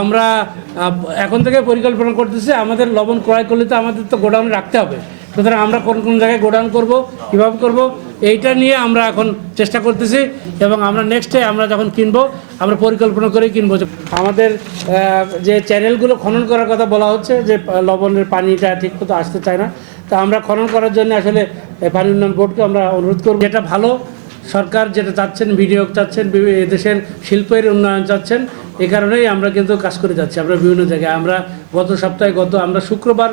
আমরা এখন থেকে পরিকল্পনা করতেছি, আমাদের লবণ ক্রয় করলে তো আমাদের তো গোডাউনে রাখতে হবে। সুতরাং আমরা কোন কোন জায়গায় গোডাউন করব, কীভাবে করব, এইটা নিয়ে আমরা এখন চেষ্টা করতেছি। এবং আমরা নেক্সটে আমরা যখন কিনবো আমরা পরিকল্পনা করেই কিনবো। আমাদের যে চ্যানেলগুলো খনন করার কথা বলা হচ্ছে, যে লবণের পানিটা ঠিক মতো আসতে চায় না, তা আমরা খনন করার জন্য আসলে পানি উন্নয়ন বোর্ডকে আমরা অনুরোধ করব। যেটা ভালো সরকার যেটা চাচ্ছেন, বিনিয়োগ চাচ্ছেন, দেশের শিল্পের উন্নয়ন চাচ্ছেন, এই কারণেই আমরা কিন্তু কাজ করে যাচ্ছি। আমরা বিভিন্ন জায়গায় আমরা গত সপ্তাহে আমরা শুক্রবার,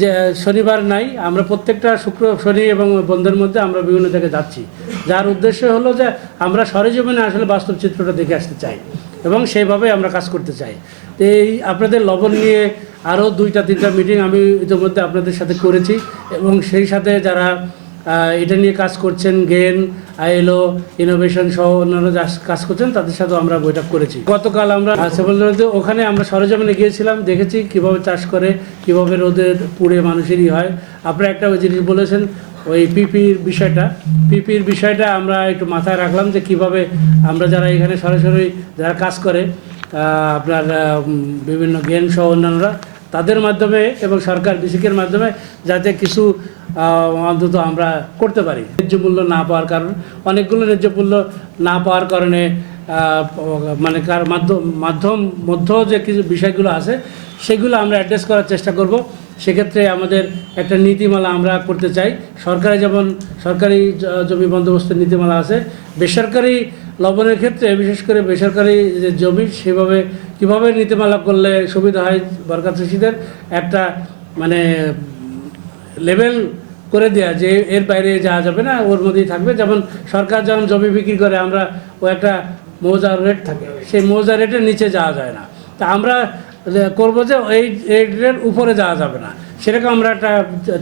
যে শনিবার নাই, আমরা প্রত্যেকটা শনি এবং বন্ধের মধ্যে আমরা বিভিন্ন জায়গায় যাচ্ছি, যার উদ্দেশ্য হলো যে আমরা সরেজমিনে আসলে বাস্তব চিত্রটা দেখে আসতে চাই এবং সেইভাবে আমরা কাজ করতে চাই। তো এই আপনাদের লবণ নিয়ে আরও 2-3টা মিটিং আমি ইতিমধ্যে আপনাদের সাথে করেছি এবং সেই সাথে যারা এটা নিয়ে কাজ করছেন, গেন, আইএলও, ইনোভেশন সহ অন্যান্য কাজ করছেন, তাদের সাথেও আমরা বৈঠক করেছি। গতকাল আমরা ওখানে আমরা সরেজমিনে গিয়েছিলাম, দেখেছি কিভাবে চাষ করে, কিভাবে রোদের পুড়ে মানুষেরই হয়। আপনারা একটা জিনিস বলেছেন, ওই পিপির বিষয়টা আমরা একটু মাথায় রাখলাম, যে কিভাবে আমরা যারা এখানে সরাসরি যারা কাজ করে, আপনার বিভিন্ন গেন সহ অন্যান্যরা, তাদের মাধ্যমে এবং সরকার বিসিকের মাধ্যমে যাতে কিছু অন্তত আমরা করতে পারি। ন্যায্য মূল্য না পাওয়ার কারণে, অনেকগুলো ন্যায্য মূল্য না পাওয়ার কারণে মানে মধ্য যে কিছু বিষয়গুলো আছে সেগুলো আমরা অ্যাড্রেস করার চেষ্টা করব। সেক্ষেত্রে আমাদের একটা নীতিমালা আমরা করতে চাই। সরকারি যেমন সরকারি জমি বন্দোবস্তের নীতিমালা আছে, বেসরকারি লবণের ক্ষেত্রে বিশেষ করে বেসরকারি যে জমি, সেভাবে কীভাবে নীতিমালা করলে সুবিধা হয় বরখা চাষিদের, একটা মানে লেভেল করে দেওয়া, যে এর বাইরে যাওয়া যাবে না, ওর মধ্যেই থাকবে। যেমন সরকার যখন জমি বিক্রি করে, আমরা ও একটা মৌজার রেট থাকে, সেই মৌজার রেটের নিচে যাওয়া যায় না। তা আমরা করবো যে এই রেটের উপরে যাওয়া যাবে না, সেরকম আমরা একটা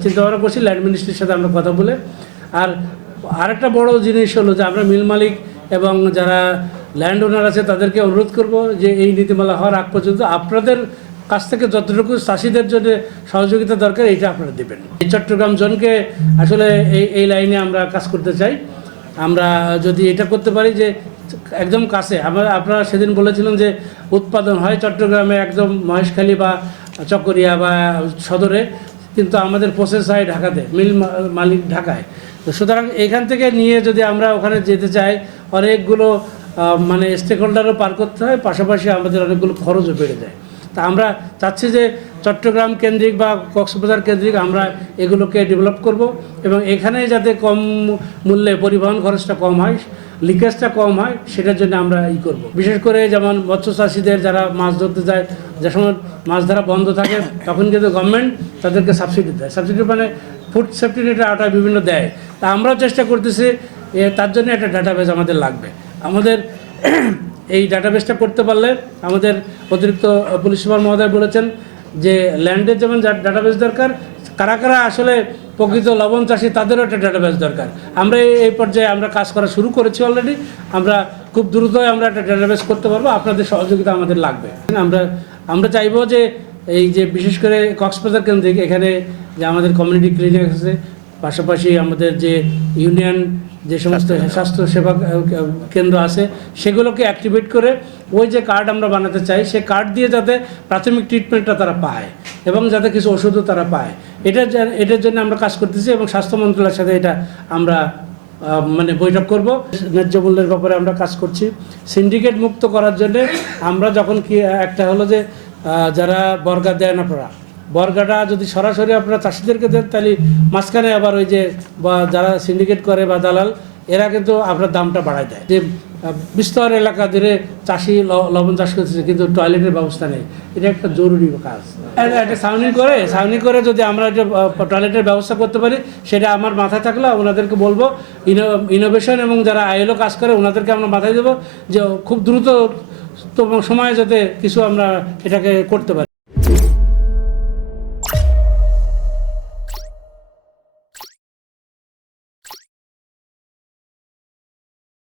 চিন্তাভাবনা করছি ল্যান্ড মিনিস্ট্রির সাথে আমরা কথা বলে। আর আরেকটা বড় জিনিস হলো যে আমরা মিল মালিক এবং যারা ল্যান্ড ওনার আছে তাদেরকে অনুরোধ করব যে এই নীতিমালা হওয়ার আগ পর্যন্ত আপনাদের কাছ থেকে যতটুকু চাষিদের জন্য সহযোগিতা দরকার, এইটা আপনারা দেবেন। এই চট্টগ্রাম জোনকে আসলে এই লাইনে আমরা কাজ করতে চাই। আমরা যদি এটা করতে পারি যে একদম কাছে, আপনারা সেদিন বলেছিলেন যে উৎপাদন হয় চট্টগ্রামে একদম মহেশখালী বা চকরিয়া বা সদরে, কিন্তু আমাদের প্রসেস হয় ঢাকাতে, মিল মালিক ঢাকায়। তো সুতরাং এখান থেকে নিয়ে যদি আমরা ওখানে যেতে চাই, অনেকগুলো মানে স্টেক হোল্ডারও পার করতে হয়, পাশাপাশি আমাদের অনেকগুলো খরচও বেড়ে যায়। তা আমরা চাচ্ছি যে চট্টগ্রাম কেন্দ্রিক বা কক্সবাজার কেন্দ্রিক আমরা এগুলোকে ডেভেলপ করব এবং এখানে যাতে কম মূল্যে পরিবহন খরচটা কম হয়, লিকেজটা কম হয়, সেটার জন্য আমরা করব। বিশেষ করে যেমন মৎস্য চাষিদের যারা মাছ ধরতে যায়, যে সময় মাছ ধরা বন্ধ থাকে, তখন কিন্তু গভর্নমেন্ট তাদেরকে সাবসিডি দেয়। সাবসিডি মানে ফুড সেফটি নেটের আওতায় বিভিন্ন দেয়। তা আমরাও চেষ্টা করতেছি, তার জন্য একটা ডাটাবেস আমাদের লাগবে। আমাদের এই ডাটাবেসটা করতে পারলে, আমাদের অতিরিক্ত পুলিশ সুপার মহোদয় বলেছেন যে ল্যান্ডের যেমন ডাটাবেস দরকার, কারা কারা আসলে প্রকৃত লবণ চাষি তাদেরও একটা ডাটাবেস দরকার। আমরা এই পর্যায়ে আমরা কাজ করা শুরু করেছি অলরেডি। আমরা খুব দ্রুতই আমরা একটা ডাটাবেস করতে পারবো, আপনাদের সহযোগিতা আমাদের লাগবে। আমরা চাইবো যে এই যে বিশেষ করে কক্সবাজার কেন্দ্রিক এখানে যে আমাদের কমিউনিটি ক্লিনিক আছে, পাশাপাশি আমাদের যে ইউনিয়ন যে সমস্ত স্বাস্থ্য সেবা কেন্দ্র আছে, সেগুলোকে অ্যাক্টিভেট করে ওই যে কার্ড আমরা বানাতে চাই, সে কার্ড দিয়ে যাতে প্রাথমিক ট্রিটমেন্টটা তারা পায় এবং যাতে কিছু ওষুধও তারা পায়, এটার জন্য আমরা কাজ করতেছি। এবং স্বাস্থ্য মন্ত্রণালয়ের সাথে এটা আমরা মানে বৈঠক করব। ন্যায্য মূল্যের ব্যাপারে আমরা কাজ করছি। সিন্ডিকেট মুক্ত করার জন্যে আমরা যখন কি একটা হলো যে যারা বর্গা দেন, আপনারা বর্গাটা যদি সরাসরি আপনারা চাষিদেরকে দেন, তাহলে মাঝখানে আবার ওই যে বা যারা সিন্ডিকেট করে বা দালাল, এরা কিন্তু আপনার দামটা বাড়ায় দেয়। যে বিস্তর এলাকা ধরে চাষি লবণ চাষ করতেছে, কিন্তু টয়লেটের ব্যবস্থা নেই। এটা একটা জরুরি কাজ। একটা সাউন্ডিং করে যদি আমরা একটা টয়লেটের ব্যবস্থা করতে পারি, সেটা আমার মাথায় থাকলে ওনাদেরকে বলবো। ইনোভেশন এবং যারা আইএলও কাজ করে ওনাদেরকে আমরা মাথায় দেবো যে খুব দ্রুত সময়ে যাতে কিছু আমরা এটাকে করতে পারি।